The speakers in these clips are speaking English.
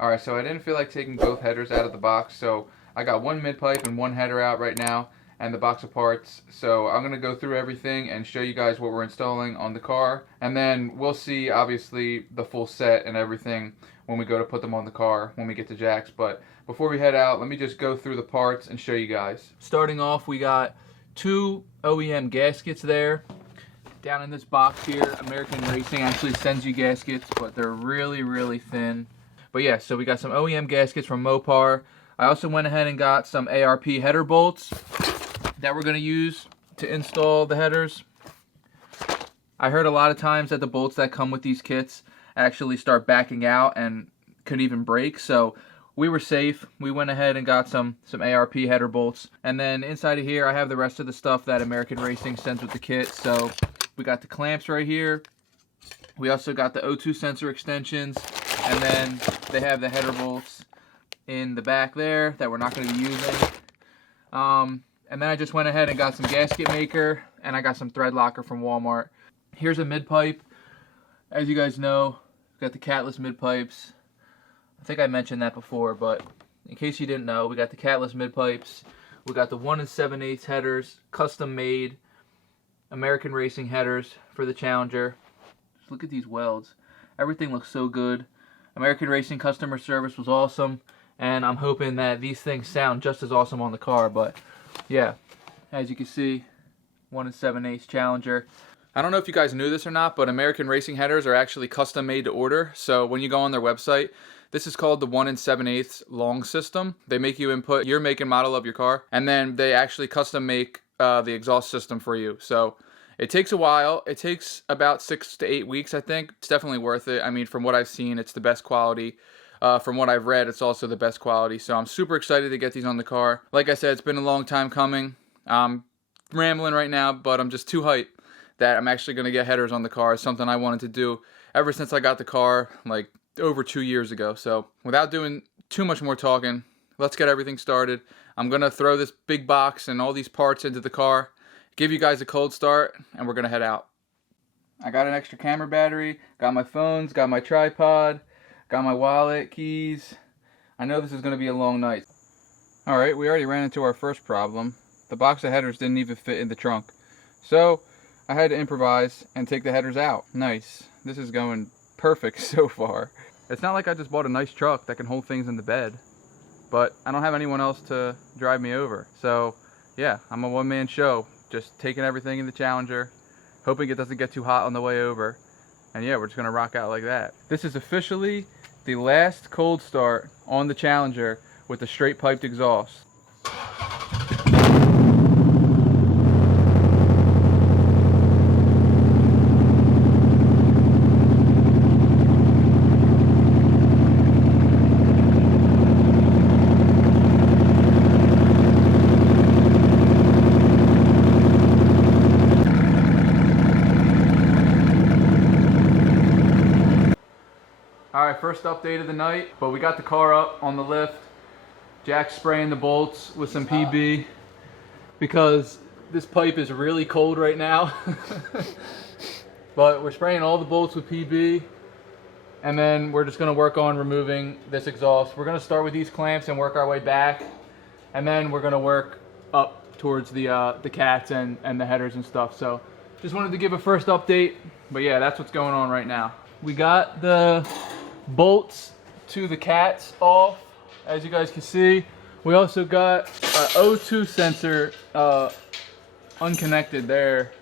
Alright, so I didn't feel like taking both headers out of the box, so I got one mid-pipe and one header out right now, and the box of parts. So I'm going to go through everything and show you guys what we're installing on the car, and then we'll see, obviously, the full set and everything when we go to put them on the car when we get to Jack's. But before we head out, let me just go through the parts and show you guys. Starting off, we got 2 OEM gaskets there. Down in this box here, American Racing actually sends you gaskets, but they're really, really thin. But yeah, so we got some OEM gaskets from Mopar. I also went ahead and got some ARP header bolts that we're going to use to install the headers. I heard a lot of times that the bolts that come with these kits actually start backing out and could even break, so we were safe. We went ahead and got some ARP header bolts. And then inside of here, I have the rest of the stuff that American Racing sends with the kit. So we got the clamps right here. We also got the O2 sensor extensions. And then they have the header bolts in the back there that we're not going to be using. And then I just went ahead and got some gasket maker, and I got some thread locker from Walmart. Here's a mid-pipe. As you guys know, got the catless mid-pipes. I think I mentioned that before, but in case you didn't know, we got the catless mid-pipes. We got the 1 7/8 headers, custom made American Racing headers for the Challenger. Just look at these welds. Everything looks so good. American Racing customer service was awesome, and I'm hoping that these things sound just as awesome on the car. But yeah, as you can see, 1 7/8 Challenger. I don't know if you guys knew this or not, but American Racing headers are actually custom made to order. So when you go on their website, this is called the 1 7/8 long system. They make you input your make and model of your car, and then they actually custom make the exhaust system for you. So it takes a while. It takes about 6 to 8 weeks, I think. It's definitely worth it. I mean, from what I've seen, it's the best quality. From what I've read, it's also the best quality. So I'm super excited to get these on the car. Like I said, it's been a long time coming. I'm rambling right now, but I'm just too hyped that I'm actually going to get headers on the car. It's something I wanted to do ever since I got the car, like over 2 years ago. So without doing too much more talking, let's get everything started. I'm going to throw this big box and all these parts into the car, give you guys a cold start, and we're going to head out. I got an extra camera battery, got my phones, got my tripod, got my wallet, keys. I know this is going to be a long night. Alright, we already ran into our first problem. The box of headers didn't even fit in the trunk. So I had to improvise and take the headers out. Nice. This is going perfect so far. It's not like I just bought a nice truck that can hold things in the bed, but I don't have anyone else to drive me over. So yeah, I'm a one-man show, just taking everything in the Challenger, hoping it doesn't get too hot on the way over. And yeah, we're just gonna rock out like that. This is officially the last cold start on the Challenger with the straight piped exhaust. Alright, first update of the night, but we got the car up on the lift. Jack's spraying the bolts with some PB because this pipe is really cold right now. But we're spraying all the bolts with PB, and then we're just going to work on removing this exhaust. We're going to start with these clamps and work our way back, and then we're going to work up towards the cats and the headers and stuff. So just wanted to give a first update, but yeah, that's what's going on right now. We got the bolts to the cats off, as you guys can see. We also got our O2 sensor unconnected there.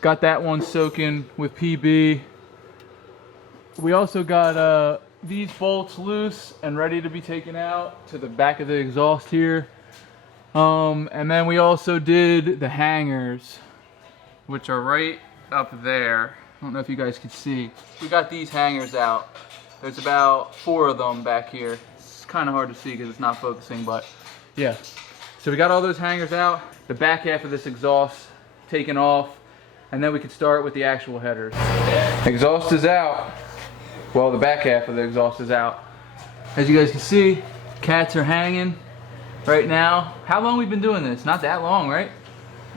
Got that one soaking with PB. We also got these bolts loose and ready to be taken out to the back of the exhaust here. And then we also did the hangers, which are right up there. I don't know if you guys can see. We got these hangers out. There's about 4 of them back here. It's kind of hard to see because it's not focusing, but yeah. So we got all those hangers out. The back half of this exhaust taken off, and then we can start with the actual headers. Exhaust is out. Well, the back half of the exhaust is out. As you guys can see, cats are hanging right now. How long we been doing this? Not that long, right?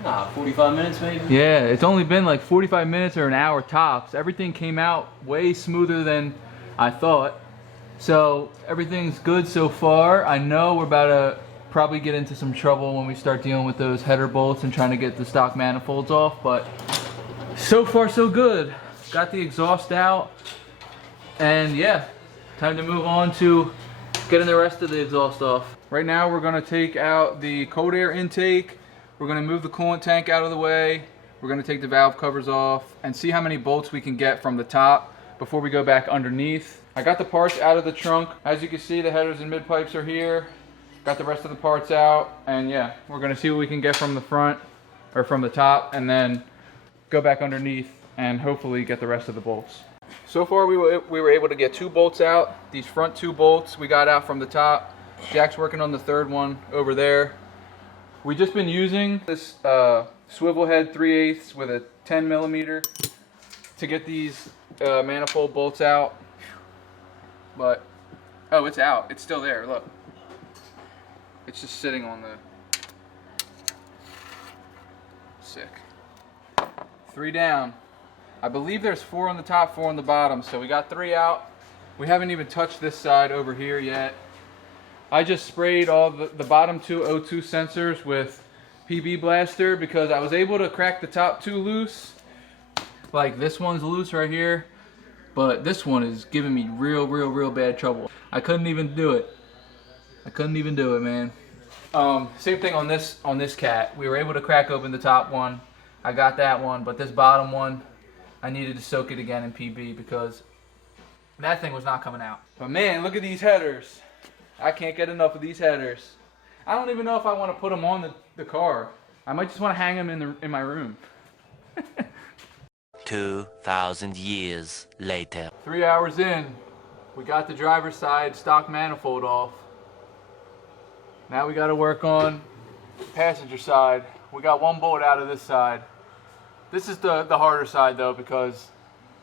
Nah, 45 minutes maybe? Yeah, it's only been like 45 minutes or an hour tops. Everything came out way smoother than I thought. So everything's good so far. I know we're about to probably get into some trouble when we start dealing with those header bolts and trying to get the stock manifolds off, but so far so good. Got the exhaust out, and yeah, time to move on to getting the rest of the exhaust off. Right now we're gonna take out the cold air intake. We're gonna move the coolant tank out of the way. We're gonna take the valve covers off and see how many bolts we can get from the top before we go back underneath. I got the parts out of the trunk. As you can see, the headers and mid pipes are here. Got the rest of the parts out, and yeah, we're gonna see what we can get from the front or from the top, and then go back underneath and hopefully get the rest of the bolts. So far we were able to get 2 bolts out. These front 2 bolts we got out from the top. Jack's working on the third one over there. We've just been using this swivel head 3/8 with a 10 millimeter to get these manifold bolts out. But, oh, it's out. It's still there, look. It's just sitting on the... Sick. 3 down. I believe there's 4 on the top, 4 on the bottom, so we got 3 out. We haven't even touched this side over here yet. I just sprayed all the bottom 2 O2 sensors with PB Blaster because I was able to crack the top 2 loose. Like this one's loose right here, but this one is giving me real bad trouble. I couldn't even do it. I couldn't even do it, man. Same thing on this cat. We were able to crack open the top one. I got that one, but this bottom one, I needed to soak it again in PB because that thing was not coming out. But man, look at these headers. I can't get enough of these headers. I don't even know if I want to put them on the car. I might just want to hang them in my room. 2,000 years later. 3 hours in, we got the driver's side stock manifold off. Now we got to work on the passenger side. We got 1 bolt out of this side. This is the harder side though, because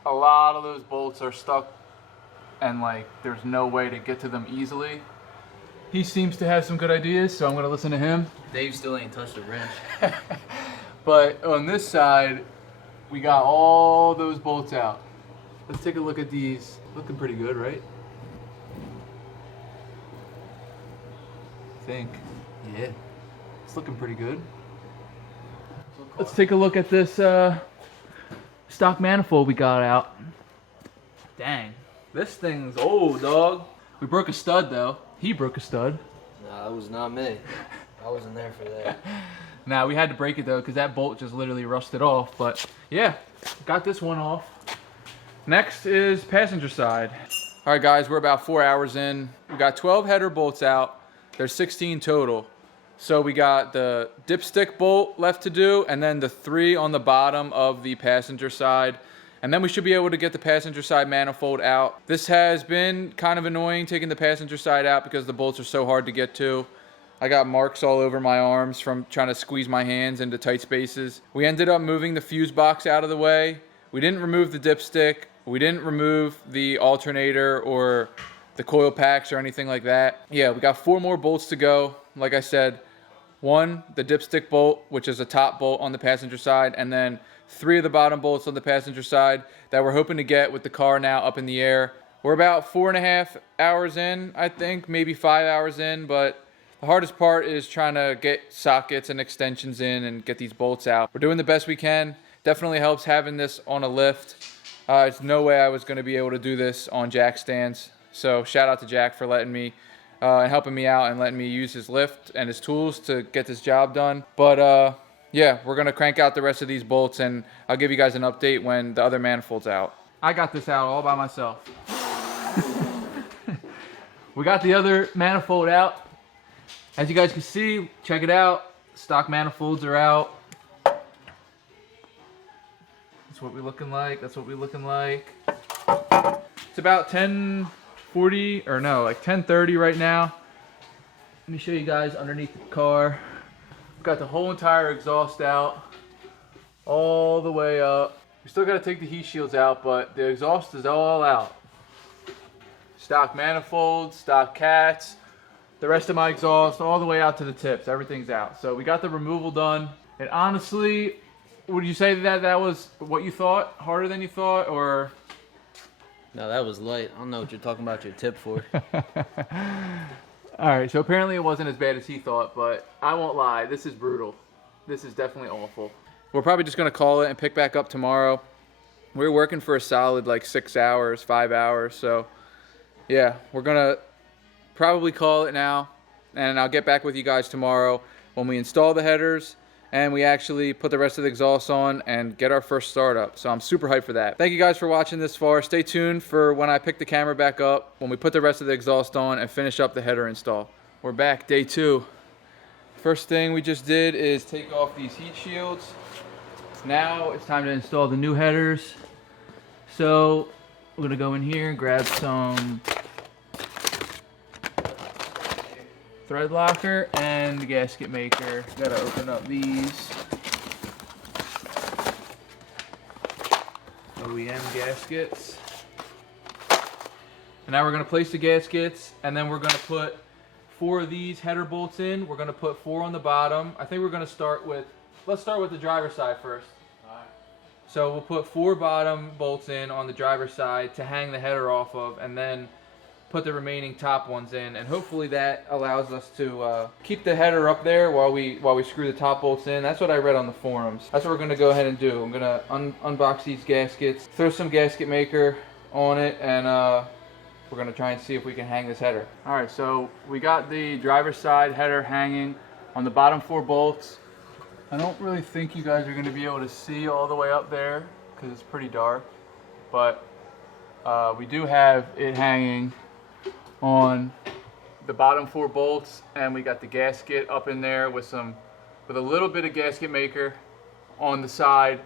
a lot of those bolts are stuck and like there's no way to get to them easily. He seems to have some good ideas, so I'm gonna listen to him. Dave still ain't touched the wrench. But on this side, we got all those bolts out. Let's take a look at these. Looking pretty good, right? I think. Yeah. It's looking pretty good. Let's take a look at this stock manifold we got out. Dang. This thing's old, dog. We broke a stud, though. He broke a stud. Nah, that was not me. I wasn't there for that. Nah, we had to break it, though, because that bolt just literally rusted off. But, yeah, got this one off. Next is passenger side. All right, guys, we're about 4 hours in. We got 12 header bolts out. There's 16 total. So we got the dipstick bolt left to do, and then the 3 on the bottom of the passenger side. And then we should be able to get the passenger side manifold out. This has been kind of annoying taking the passenger side out because the bolts are so hard to get to. I got marks all over my arms from trying to squeeze my hands into tight spaces. We ended up moving the fuse box out of the way. We didn't remove the dipstick. We didn't remove the alternator or the coil packs or anything like that. Yeah, we got 4 more bolts to go. Like I said, 1, the dipstick bolt, which is a top bolt on the passenger side, and then 3 of the bottom bolts on the passenger side that we're hoping to get with the car now up in the air. We're about 4.5 hours in, I think, maybe 5 hours in, but the hardest part is trying to get sockets and extensions in and get these bolts out. We're doing the best we can. Definitely helps having this on a lift. It's no way I was going to be able to do this on jack stands. So shout out to Jack for letting me and helping me out and letting me use his lift and his tools to get this job done. But yeah, we're going to crank out the rest of these bolts, and I'll give you guys an update when the other manifold's out. I got this out all by myself. We got the other manifold out. As you guys can see, check it out. Stock manifolds are out. That's what we're looking like. That's what we're looking like. It's about 10:40, or no, like 10:30 right now. Let me show you guys underneath the car. We've got the whole entire exhaust out, all the way up. We still got to take the heat shields out, but the exhaust is all out. Stock manifolds, stock cats, the rest of my exhaust, all the way out to the tips. Everything's out. So we got the removal done. And honestly, would you say that was what you thought? Harder than you thought? Or No, that was light. I don't know what you're talking about your tip for. All right, so apparently it wasn't as bad as he thought, but I won't lie, this is brutal. This is definitely awful. We're probably just gonna call it and pick back up tomorrow. We're working for a solid like 6 hours, 5 hours, so yeah, we're gonna probably call it now, and I'll get back with you guys tomorrow when we install the headers and we actually put the rest of the exhaust on and get our first startup. So I'm super hyped for that. Thank you guys for watching this far. Stay tuned for when I pick the camera back up, when we put the rest of the exhaust on and finish up the header install. We're back, day 2. First thing we just did is take off these heat shields. Now it's time to install the new headers. So we're gonna go in here and grab some thread locker and the gasket maker. Gotta open up these OEM gaskets. And now we're gonna place the gaskets, and then we're gonna put 4 of these header bolts in. We're gonna put 4 on the bottom. I think we're gonna start with, let's start with the driver's side first. So we'll put 4 bottom bolts in on the driver's side to hang the header off of, and then put the remaining top ones in, and hopefully that allows us to keep the header up there while we screw the top bolts in. That's what I read on the forums. That's what we're gonna go ahead and do. I'm gonna unbox these gaskets, throw some gasket maker on it, and we're gonna try and see if we can hang this header. All right, so we got the driver's side header hanging on the bottom 4 bolts. I don't really think you guys are gonna be able to see all the way up there because it's pretty dark, but we do have it hanging on the bottom 4 bolts, and we got the gasket up in there with a little bit of gasket maker on the side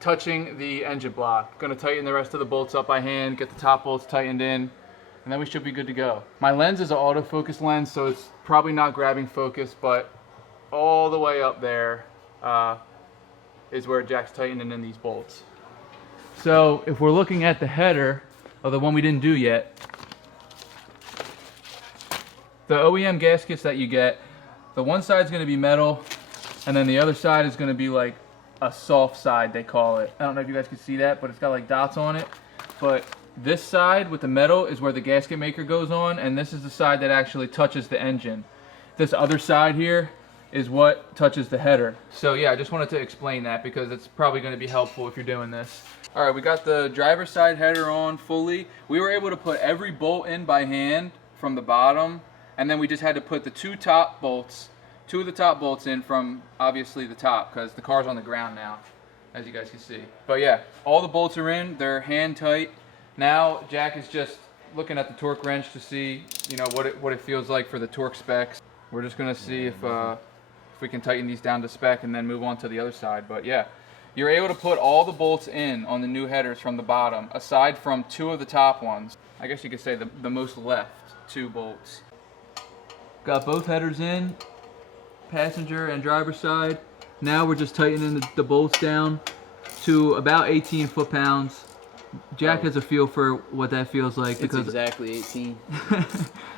touching the engine block. Gonna tighten the rest of the bolts up by hand, get the top bolts tightened in, and then we should be good to go. My lens is an autofocus lens, so it's probably not grabbing focus, but all the way up there is where Jack's tightening in these bolts. So if we're looking at the header of the one we didn't do yet, the OEM gaskets that you get, the one side's going to be metal, and then the other side is going to be like a soft side, they call it. I don't know if you guys can see that, but it's got like dots on it. But this side with the metal is where the gasket maker goes on, and this is the side that actually touches the engine. This other side here is what touches the header. So yeah, I just wanted to explain that because it's probably going to be helpful if you're doing this. All right, we got the driver's side header on fully. We were able to put every bolt in by hand from the bottom, and then we just had to put the 2 of the top bolts in from obviously the top because the car's on the ground now, as you guys can see. But yeah, all the bolts are in, they're hand tight. Now Jack is just looking at the torque wrench to see, you know, what it feels like for the torque specs. We're just gonna see if we can tighten these down to spec and then move on to the other side. But yeah, you're able to put all the bolts in on the new headers from the bottom, aside from 2 of the top ones. I guess you could say the most left 2 bolts. Got both headers in, passenger and driver side. Now we're just tightening the bolts down to about 18 foot-pounds. Jack has a feel for what that feels like because it's exactly 18.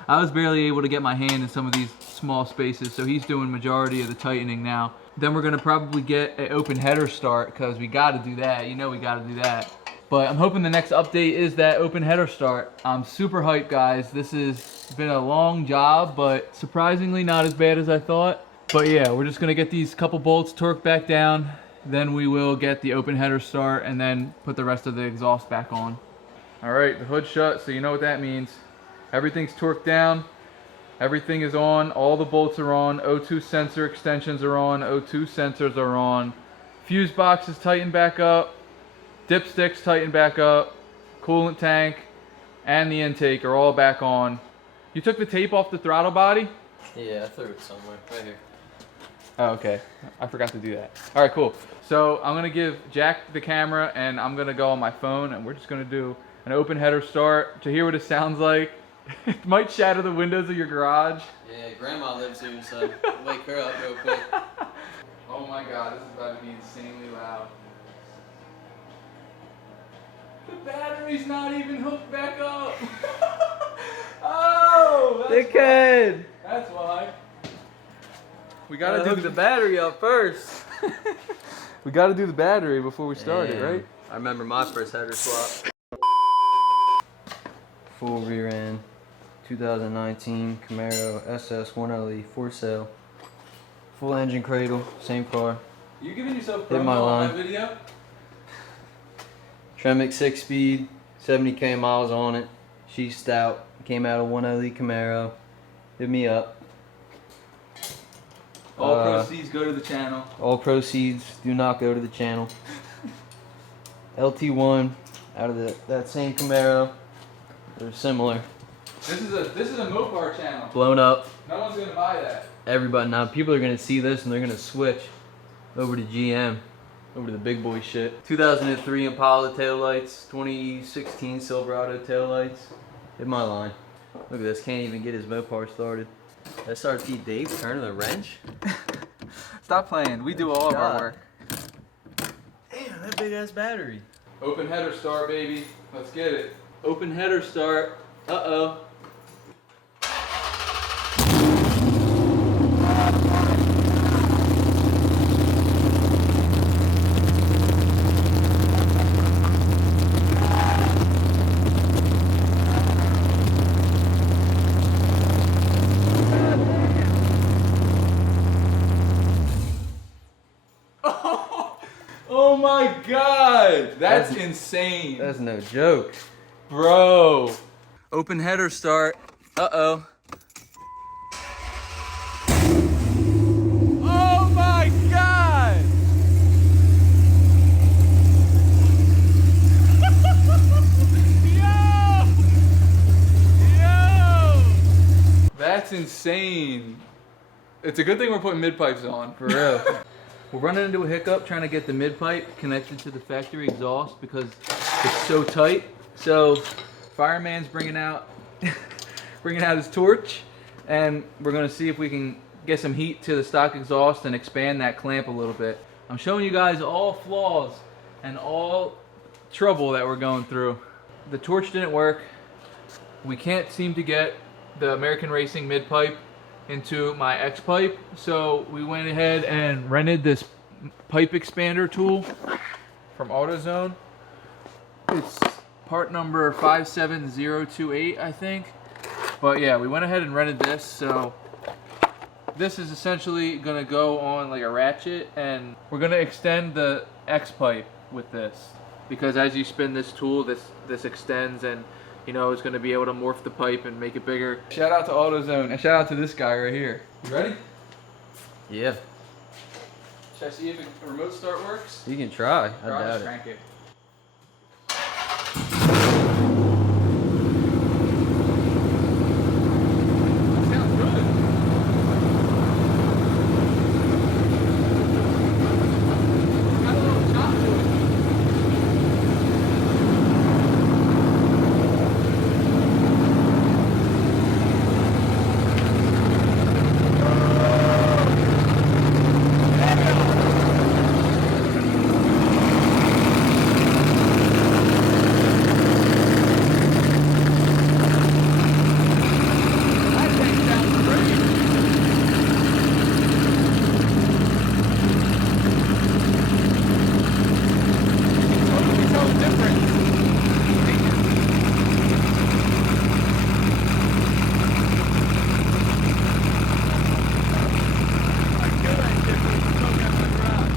I was barely able to get my hand in some of these small spaces, so he's doing majority of the tightening now. Then we're gonna probably get an open header start because we gotta do that. You know we gotta do that. But I'm hoping the next update is that open header start. I'm super hyped, guys. This has been a long job, but surprisingly not as bad as I thought. But yeah, we're just gonna get these couple bolts torqued back down. Then we will get the open header start and then put the rest of the exhaust back on. All right, the hood's shut, so you know what that means. Everything's torqued down. Everything is on. All the bolts are on. O2 sensor extensions are on. O2 sensors are on. Fuse box is tightened back up. Dipsticks tightened back up. Coolant tank and the intake are all back on. You took the tape off the throttle body? Yeah, I threw it somewhere. Right here. Oh, okay. I forgot to do that. All right, cool. So I'm gonna give Jack the camera and I'm gonna go on my phone and we're just gonna do an open header start to hear what it sounds like. It might shatter the windows of your garage. Yeah, Grandma lives here, so wake her up real quick. Oh my God, this is about to be insanely loud. The battery's not even hooked back up. Oh, that's Dickhead! That's why. We Gotta gotta hook do the battery up first. We gotta do the battery before we start it, Damn. right? I remember my first header swap. full rear end, 2019 Camaro SS1LE for sale. Full engine cradle, same car. You giving yourself Hit promo my on line. my video? Tremec 6-speed, 70k miles on it. She's stout. Came out of 1LE Camaro. Hit me up. All proceeds go to the channel. All proceeds do not go to the channel. LT1 out of that same Camaro. They're similar. This is a mopar channel. Blown up. No one's gonna buy that. Everybody now, people are gonna see this and they're gonna switch over to GM, over to the big boy shit. 2003 Impala taillights, 2016 Silverado taillights. Hit my line. Look at this, can't even get his Mopar started. SRT Dave turning the wrench. Stop playing. We do all of our God. work. Damn, that big ass battery. Open header start, baby. Let's get it. Open header start. Uh-oh. Oh my god! That's insane. That's no joke. Bro. Open header start. Uh-oh. Oh my god! Yo! That's insane. It's a good thing we're putting mid-pipes on. For real. We're running into a hiccup trying to get the mid-pipe connected to the factory exhaust because it's so tight. So fireman's bringing out his torch, and we're gonna see if we can get some heat to the stock exhaust and expand that clamp a little bit. I'm showing you guys all flaws and all trouble that we're going through. The torch didn't work. We can't seem to get the American Racing mid-pipe into my X-pipe, so we went ahead and rented this pipe expander tool from AutoZone. It's part number 57028, I think. But yeah, we went ahead and rented this, so this is essentially gonna go on like a ratchet, and we're gonna extend the X-pipe with this, because as you spin this tool, this extends, and you know, it's gonna be able to morph the pipe and make it bigger. Shout out to AutoZone, and shout out to this guy right here. You ready? Yeah, Should I see if a remote start works? you can try. I Or I'll doubt just it. crank it. That sounds good. Got a little chop to it. That thing sounds great. Totally tell the difference. I feel that difference coming out the garage.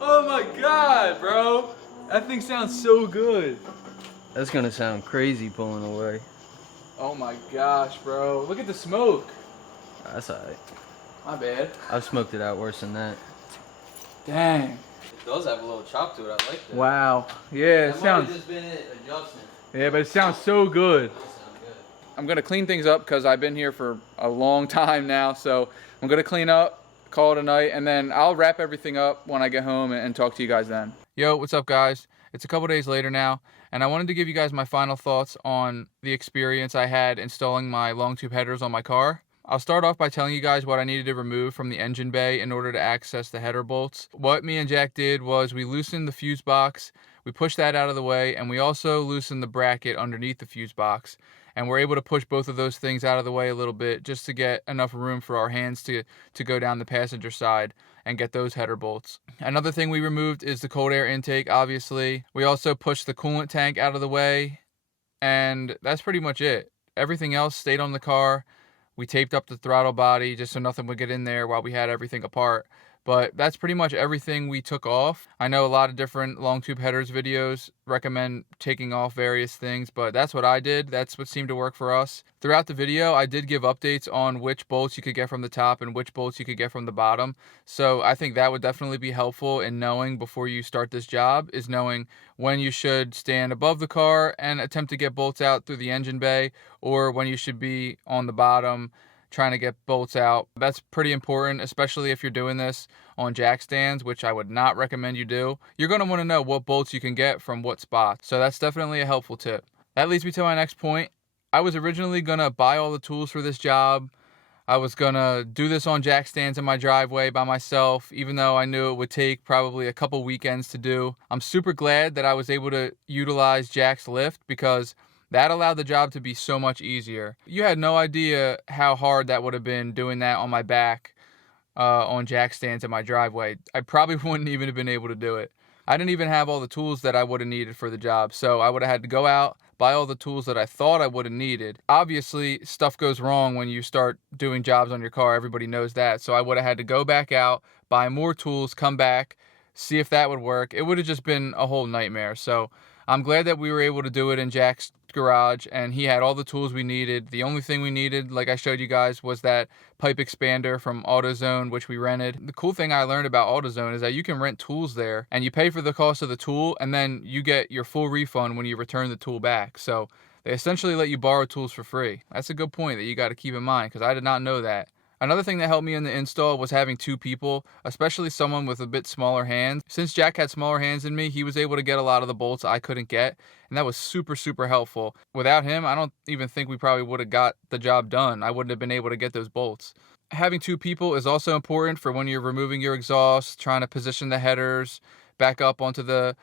Oh my god, bro. That thing sounds so good. That's gonna sound crazy pulling away. Oh my gosh, bro. Look at the smoke. That's alright. My bad. I've smoked it out worse than that. Dang. It does have a little chop to it. I like that. Wow. Yeah, it sounds. just been an adjustment. Yeah, but it sounds so good. It sound good. I'm gonna clean things up because I've been here for a long time now. So I'm gonna clean up, call it a night, and then I'll wrap everything up when I get home and talk to you guys then. Yo, what's up, guys? It's a couple days later now, and I wanted to give you guys my final thoughts on the experience I had installing my Longtube headers on my car. I'll start off by telling you guys what I needed to remove from the engine bay in order to access the header bolts. What me and Jack did was we loosened the fuse box, we pushed that out of the way, and we also loosened the bracket underneath the fuse box. and we're able to push both of those things out of the way a little bit just to get enough room for our hands to go down the passenger side and get those header bolts. Another thing we removed is the cold air intake, obviously. We also pushed the coolant tank out of the way, and that's pretty much it. Everything else stayed on the car. We taped up the throttle body just so nothing would get in there while we had everything apart. But that's pretty much everything we took off. I know a lot of different Longtube headers videos recommend taking off various things, but that's what I did. That's what seemed to work for us. Throughout the video, I did give updates on which bolts you could get from the top and which bolts you could get from the bottom. So I think that would definitely be helpful in knowing before you start this job, is knowing when you should stand above the car and attempt to get bolts out through the engine bay, or when you should be on the bottom trying to get bolts out. That's pretty important, especially if you're doing this on jack stands, which I would not recommend you do. You're going to want to know what bolts you can get from what spots. So that's definitely a helpful tip. That leads me to my next point. I was originally going to buy all the tools for this job. I was going to do this on jack stands in my driveway by myself, even though I knew it would take probably a couple weekends to do. I'm super glad that I was able to utilize Jack's lift, because that allowed the job to be so much easier. You had no idea how hard that would have been doing that on my back on jack stands in my driveway. I probably wouldn't even have been able to do it. I didn't even have all the tools that I would have needed for the job, so I would have had to go out, buy all the tools that I thought I would have needed. Obviously, stuff goes wrong when you start doing jobs on your car. Everybody knows that. So I would have had to go back out, buy more tools, come back, see if that would work. It would have just been a whole nightmare. So I'm glad that we were able to do it in Jack's garage, and he had all the tools we needed. The only thing we needed, like I showed you guys, was that pipe expander from AutoZone, which we rented. The cool thing I learned about AutoZone is that you can rent tools there, and you pay for the cost of the tool, and then you get your full refund when you return the tool back. So they essentially let you borrow tools for free. That's a good point that you got to keep in mind, because I did not know that. Another thing that helped me in the install was having two people, especially someone with a bit smaller hands. Since Jack had smaller hands than me, he was able to get a lot of the bolts I couldn't get, and that was super, super helpful. Without him, I don't even think we probably would have got the job done. I wouldn't have been able to get those bolts. Having two people is also important for when you're removing your exhaust, trying to position the headers back up onto the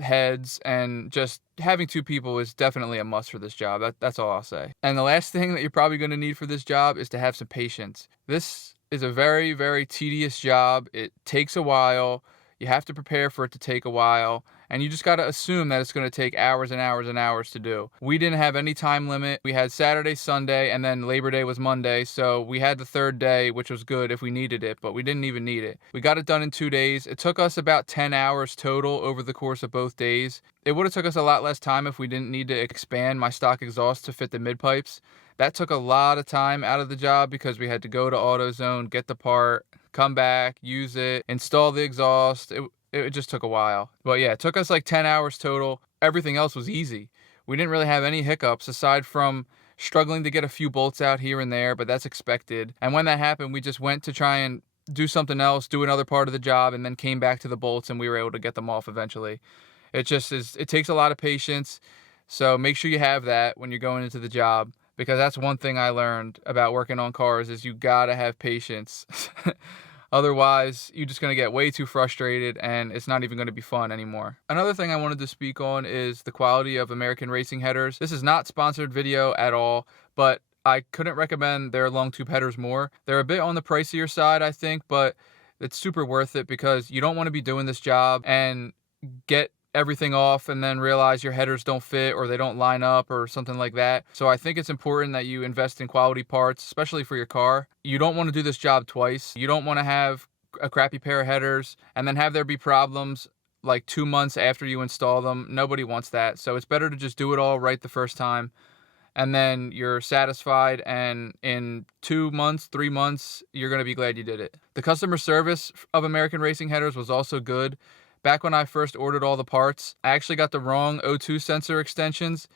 heads, and just having two people is definitely a must for this job. That's all I'll say. And the last thing that you're probably going to need for this job is to have some patience. This is a very, very tedious job. It takes a while. You have to prepare for it to take a while, and you just got to assume that it's going to take hours and hours and hours to do. We didn't have any time limit. We had Saturday, Sunday, and then Labor Day was Monday, so we had the third day, which was good if we needed it, but we didn't even need it. We got it done in 2 days. It took us about 10 hours total over the course of both days. It would have took us a lot less time if we didn't need to expand my stock exhaust to fit the mid-pipes. That took a lot of time out of the job because we had to go to AutoZone, get the part, come back, use it, install the exhaust. It just took a while. But yeah, it took us like 10 hours total. Everything else was easy. We didn't really have any hiccups aside from struggling to get a few bolts out here and there, but that's expected. And when that happened, we just went to try and do something else, do another part of the job, and then came back to the bolts, and we were able to get them off eventually. It takes a lot of patience. So make sure you have that when you're going into the job, because that's one thing I learned about working on cars is you gotta have patience. Otherwise, you're just going to get way too frustrated, and it's not even going to be fun anymore. Another thing I wanted to speak on is the quality of American Racing headers. This is not sponsored video at all, but I couldn't recommend their Longtube headers more. They're a bit on the pricier side, I think, but it's super worth it because you don't want to be doing this job and get everything off and then realize your headers don't fit or they don't line up or something like that. So I think it's important that you invest in quality parts, especially for your car. You don't want to do this job twice. You don't want to have a crappy pair of headers and then have there be problems like 2 months after you install them. Nobody wants that. So it's better to just do it all right the first time, and then you're satisfied, and in 2 months, 3 months, you're going to be glad you did it. The customer service of American Racing headers was also good. Back when I first ordered all the parts, I actually got the wrong O2 sensor extensions.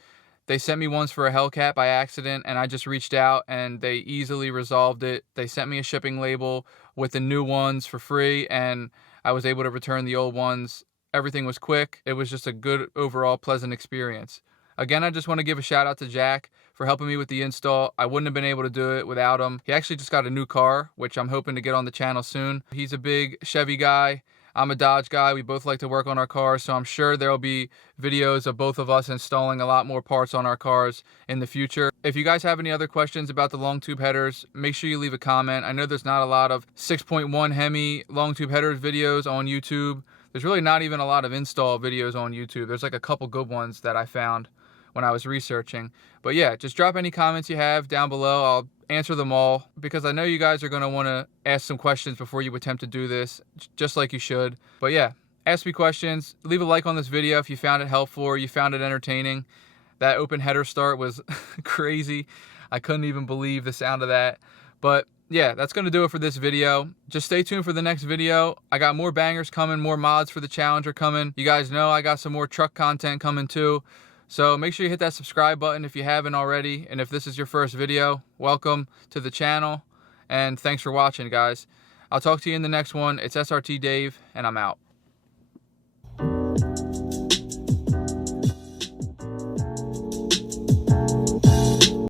They sent me ones for a Hellcat by accident, and I just reached out and they easily resolved it. They sent me a shipping label with the new ones for free, and I was able to return the old ones. Everything was quick. It was just a good overall pleasant experience. Again, I just want to give a shout out to Jack for helping me with the install. I wouldn't have been able to do it without him. He actually just got a new car, which I'm hoping to get on the channel soon. He's a big Chevy guy. I'm a Dodge guy. We both like to work on our cars, so I'm sure there'll be videos of both of us installing a lot more parts on our cars in the future. If you guys have any other questions about the long tube headers, make sure you leave a comment. I know there's not a lot of 6.1 Hemi long tube headers videos on YouTube. There's really not even a lot of install videos on YouTube. There's like a couple good ones that I found when I was researching. But yeah, just drop any comments you have down below. I'll answer them all because I know you guys are going to want to ask some questions before you attempt to do this, just like you should. But yeah, ask me questions. Leave a like on this video if you found it helpful or you found it entertaining. That open header start was crazy. I couldn't even believe the sound of that. But yeah, that's going to do it for this video. Just stay tuned for the next video. I got more bangers coming, more mods for the Challenger coming. You guys know I got some more truck content coming too. So make sure you hit that subscribe button if you haven't already. And if this is your first video, welcome to the channel. And thanks for watching, guys. I'll talk to you in the next one. It's SRT Dave, and I'm out.